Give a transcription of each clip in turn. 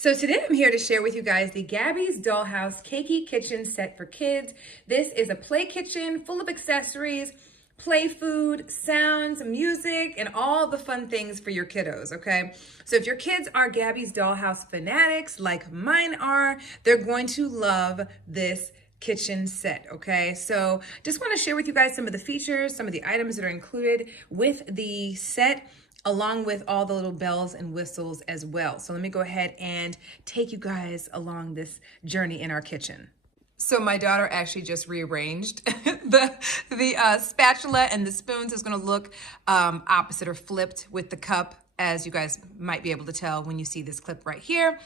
So today I'm here to share with you guys the Gabby's Dollhouse Cakey kitchen set for kids. This is a play kitchen full of accessories, play food, sounds, music, and all the fun things for your kiddos, okay? So if your kids are Gabby's Dollhouse fanatics like mine are, they're going to love this kitchen set, okay? So just want to share with you guys some of the features, some of the items that are included with the set, along with all the little bells and whistles as well. So let me go ahead and take you guys along this journey in our kitchen. So my daughter actually just rearranged the spatula and the spoons is going to look opposite or flipped with the cup, as you guys might be able to tell when you see this clip right here.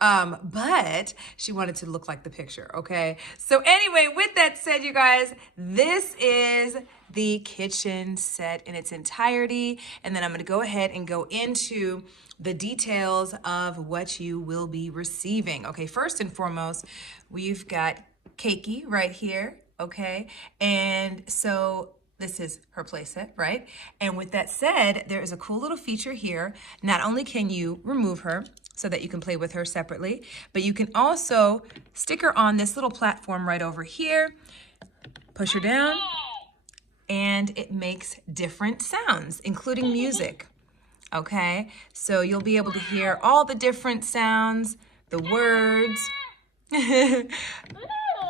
But she wanted to look like the picture, okay? So anyway, with that said, you guys, this is the kitchen set in its entirety. And then I'm gonna go ahead and go into the details of what you will be receiving. Okay, first and foremost, we've got Cakey right here, okay? And so this is her playset, right? And with that said, there is a cool little feature here. Not only can you remove her so that you can play with her separately, but you can also stick her on this little platform right over here, push her down, and it makes different sounds, including music, okay? So you'll be able to hear all the different sounds, the words,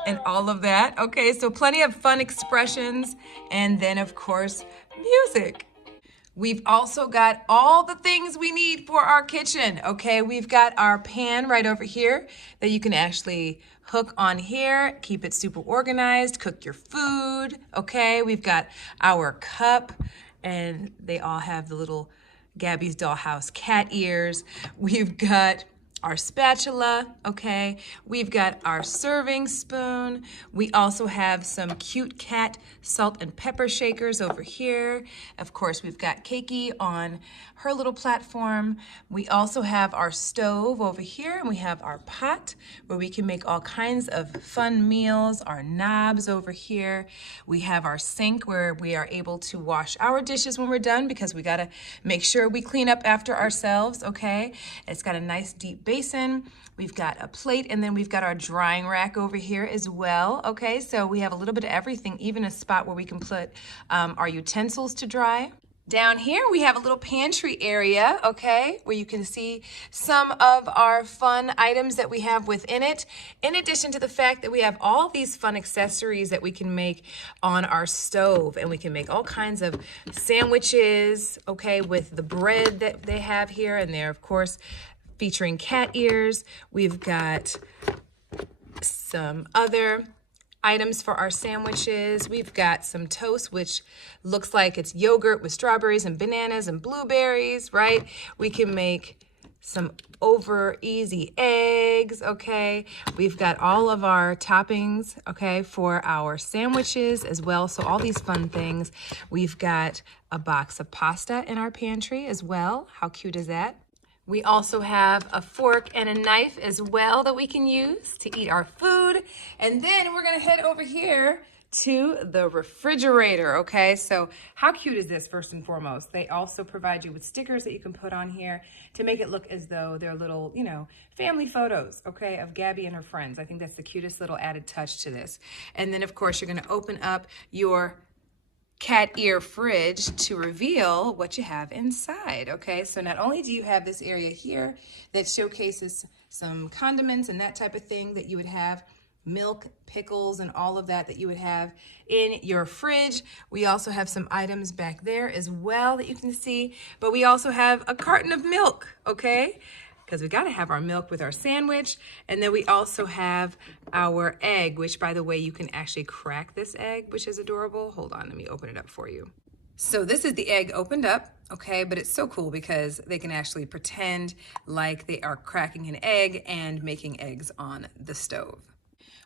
and all of that. Okay, so plenty of fun expressions, and then of course, music. We've also got all the things we need for our kitchen, okay? We've got our pan right over here that you can actually hook on here, keep it super organized, cook your food, okay? We've got our cup, and they all have the little Gabby's Dollhouse cat ears. We've got our spatula, okay? We've got our serving spoon. We also have some cute cat salt and pepper shakers over here. Of course, we've got Cakey on her little platform. We also have our stove over here, and we have our pot where we can make all kinds of fun meals, our knobs over here. We have our sink where we are able to wash our dishes when we're done, because we gotta make sure we clean up after ourselves, okay? It's got a nice deep basin. We've got a plate, and then we've got our drying rack over here as well, okay? So we have a little bit of everything, even a spot where we can put our utensils to dry. Down here, we have a little pantry area, okay, where you can see some of our fun items that we have within it, in addition to the fact that we have all these fun accessories that we can make on our stove, and we can make all kinds of sandwiches, okay, with the bread that they have here, and they're, of course, featuring cat ears. We've got some other items for our sandwiches. We've got some toast, which looks like it's yogurt with strawberries and bananas and blueberries, right? We can make some over easy eggs, okay? We've got all of our toppings, okay, for our sandwiches as well. So all these fun things. We've got a box of pasta in our pantry as well. How cute is that? We also have a fork and a knife as well that we can use to eat our food. And then we're gonna head over here to the refrigerator, okay? So how cute is this, first and foremost? They also provide you with stickers that you can put on here to make it look as though they're little, you know, family photos, okay, of Gabby and her friends. I think that's the cutest little added touch to this. And then, of course, you're gonna open up your cat ear fridge to reveal what you have inside, okay? So not only do you have this area here that showcases some condiments and that type of thing that you would have, milk, pickles, and all of that you would have in your fridge. We also have some items back there as well that you can see, but we also have a carton of milk, okay? Because we got to have our milk with our sandwich. And then we also have our egg, which, by the way, you can actually crack this egg, which is adorable. Hold on, let me open it up for you. So this is the egg opened up, okay? But it's so cool because they can actually pretend like they are cracking an egg and making eggs on the stove.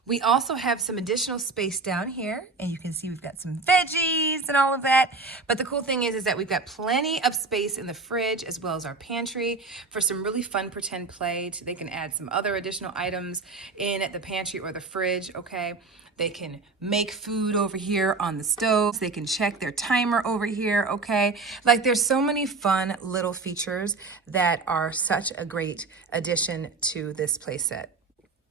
We also have some additional space down here, and you can see we've got some veggies and all of that. But the cool thing is that we've got plenty of space in the fridge as well as our pantry for some really fun pretend play. They can add some other additional items in the pantry or the fridge, okay? They can make food over here on the stove. They can check their timer over here, okay? Like there's so many fun little features that are such a great addition to this playset.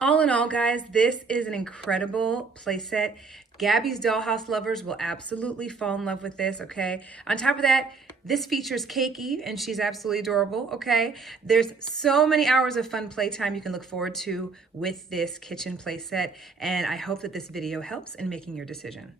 All in all, guys, this is an incredible playset. Gabby's Dollhouse lovers will absolutely fall in love with this, okay? On top of that, this features Cakey, and she's absolutely adorable, okay? There's so many hours of fun playtime you can look forward to with this kitchen playset, and I hope that this video helps in making your decision.